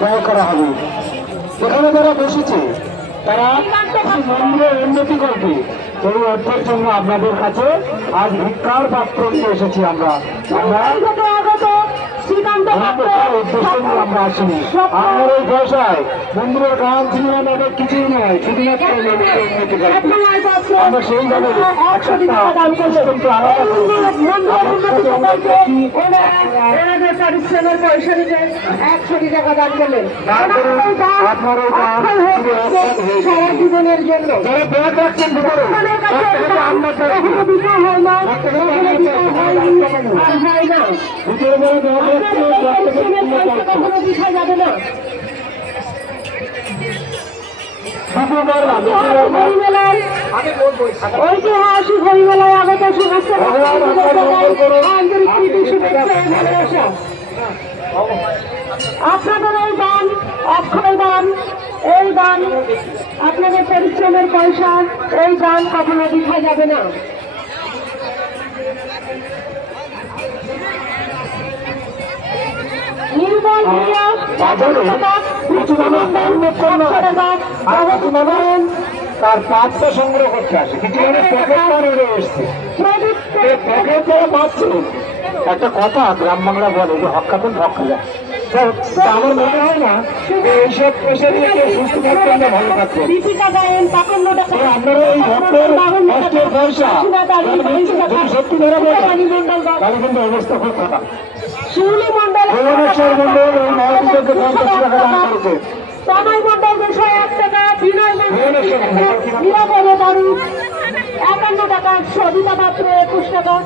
ব্যয় করা হবে। এখানে যারা বসেছে তারা মন্দিরের উন্নতি করবে, এই অর্থের জন্য আপনাদের কাছে আজ ভিক্ষার পাত্র নিয়ে এসেছি আমরা আমরা আসিনি। আমার এই পয়সায় মন্দিরের গান সিনেমা নাটক কিছুই নয়, শুধুমাত্র উন্নতি করবে। আমরা সেইভাবে পয়সা দিতে 100 টাকা দান করলেন আপনার ওই গান সারা জীবনের জন্য। যারা ব্যাগ রাখছেন যাবে না। ঐতিহাসিক হরিমেলায় আগত সমস্ত আন্তরিক প্রীতি শুভেচ্ছা ও ভালোবাসা। আপনাদের এই দান অক্ষয় দান, এই দান আপনাদের পরিশ্রমের পয়সা, এই দান কখনো বৃথা যাবে না। নির্মল তার পাত্র সংগ্রহ করতে আসে, কিছু মানুষ প্যাকেট পান উড়ে এসছে, প্যাকেট যারা পাচ্ছে। একটা কথা গ্রাম বাংলা বলে যে হক খাবেন হক খাবেন। আমার মনে হয় না এইসব পেশা নিয়ে কেউ সুস্থ থাকতেন না, ভালো থাকতেন। আপনারা এই ভক্তের কষ্টের পয়সা যদি সত্যি ধরা বলে তাহলে কিন্তু অবস্থা খুব খারাপ। ভুবনেশ্বর মন্ডল এই মহাবিদ্যাকে 50 টাকা দান করেছে। তনয় মন্ডল 101 টাকা, বিনয় মন্ডল 51 টাকা, 51 টাকা, সবিতা পাত্র 21 টাকা।